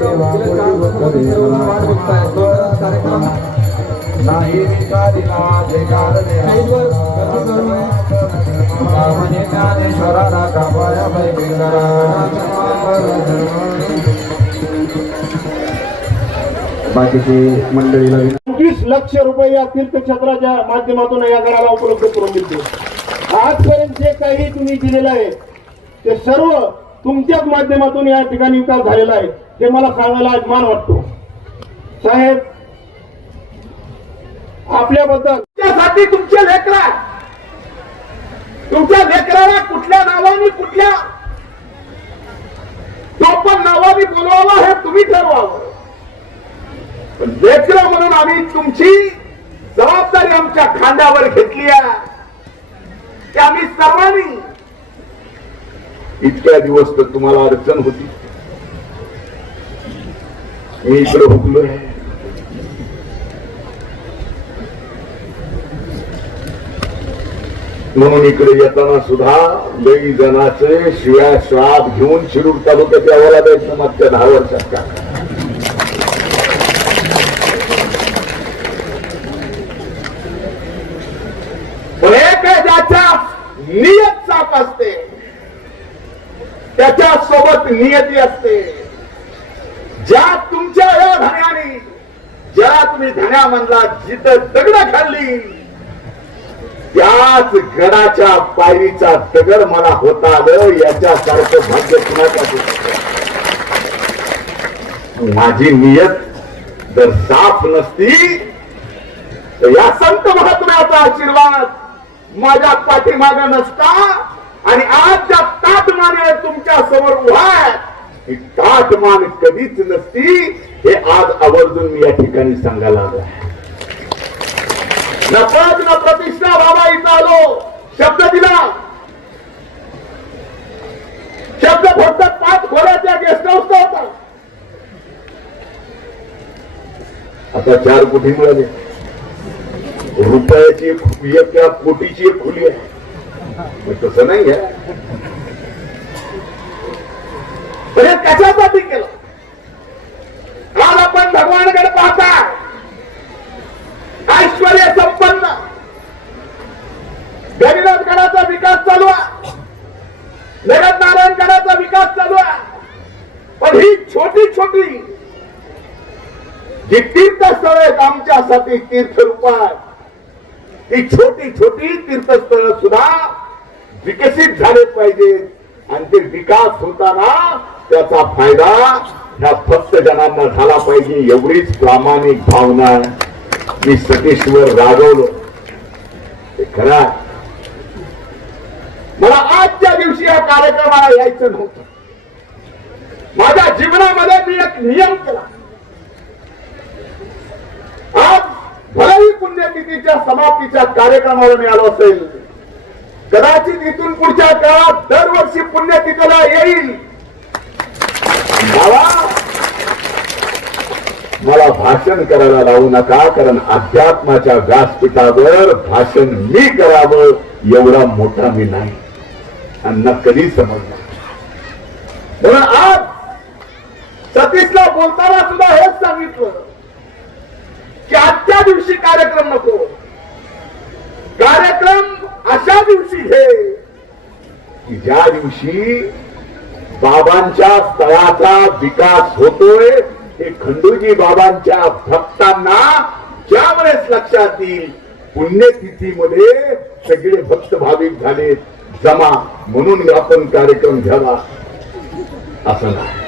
वाट कार्यक्रम नाही ज्ञानेश्वराला कापाया बाकीची मंडळीला विनंती लक्ष रुपये या तीर्थक्षेत्राच्या माध्यमातून या घराला उपलब्ध करून दिले. आजपर्यंत जे काही तुम्ही दिलेलं आहे ते सर्व तुमच्याच माध्यमातून या ठिकाणी विकास झालेला आहे. हे मला सांगायला अभिमान वाटतो. साहेब आपल्याबद्दल त्यासाठी तुमचे लेकरा तुमच्या लेकराला कुठल्या नावाने कुठल्या टोपण नावाने बोलवावं हे तुम्ही ठरवावं. पण लेकरं म्हणून आम्ही तुमची जबाबदारी आमच्या खांद्यावर घेतली आहे. की आम्ही सर्वांनी इतक्या दिवस तर तुम्हाला अडचण होती. मी इकडे हुकलोय म्हणून इकडे येताना सुद्धा लई जणाचे शिव्या श्वाप घेऊन शिरूर तालुक्यात यावं लागायचं मागच्या दहा वर्षात का? नियत साप असते त्याच्या सोबत नियती असते. ज्या तुमच्या या धन्याने ज्या तुम्ही धन्यामधला जिथं दगड खाल्ली त्याच गडाच्या पायरीचा दगड मला होता आलं याच्यासारखं भाग्य कुणाचा माझी नियत जर साफ नसती तर या संत महात्म्याचा आशीर्वाद माझ्या पाठीमाग नसता आणि आज ज्या ताटमाने तुमच्यासमोर उभा आहे ही ताटमान कधीच नसती हे आज आवर्जून मी या ठिकाणी सांगायला आलो ना न पद न प्रतिष्ठा बाबा इथं आलो. शब्द दिला. शब्द फक्त पाच खोल्याच्या गेस्ट हाऊसचा होता. आता चार कोटी मिळाले. रुपयाची एक कोटीची एक खुली आहे. तसं नाही आहे हे कशासाठी केलं? आज आपण भगवानकडे पाहता. ऐश्वर संपन्न. गणिनाथ गडाचा विकास चालू आहे. जगत नारायण गडाचा विकास चालू आहे. पण ही छोटी छोटी जी तीर्थस्थळ आहेत आमच्यासाठी तीर्थरूपात ही छोटी छोटी तीर्थस्थळ सुद्धा विकसित झाले पाहिजेत. आणि ते विकास होताना त्याचा फायदा ह्या फक्त जणांना झाला पाहिजे एवढीच प्रामाणिक भावना मी सतीश्वर रागवलो ते खरा मला आजच्या दिवशी या कार्यक्रमाला यायचं नव्हतं. माझ्या जीवनामध्ये मी एक नियम केला. आज भलेही पुण्यतिथीच्या समाप्तीच्या कार्यक्रमाला मी आलो असेल. कदाचित इथून पुढच्या काळात दरवर्षी पुण्यतिथीला येईल. बाबा मला भाषण करायला लावू नका कारण अध्यात्माच्या व्यासपीठावर भाषण मी करावं एवढा मोठा मी नाही. कधी समजणार? म्हणून आज सतीशला बोलताना सुद्धा हेच सांगितलं की आजच्या दिवशी कार्यक्रम नको. कार्यक्रम अशा दिवशी घे की ज्या दिवशी बाबांच्या स्थळाचा विकास होतोय हे खंडूजी बाबांच्या भक्तांना ज्यावेळेस लक्षात येईल पुण्यतिथीमध्ये सगळे भक्त भाविक झाले जमा म्हणून आपण कार्यक्रम घ्यावा. असं नाही.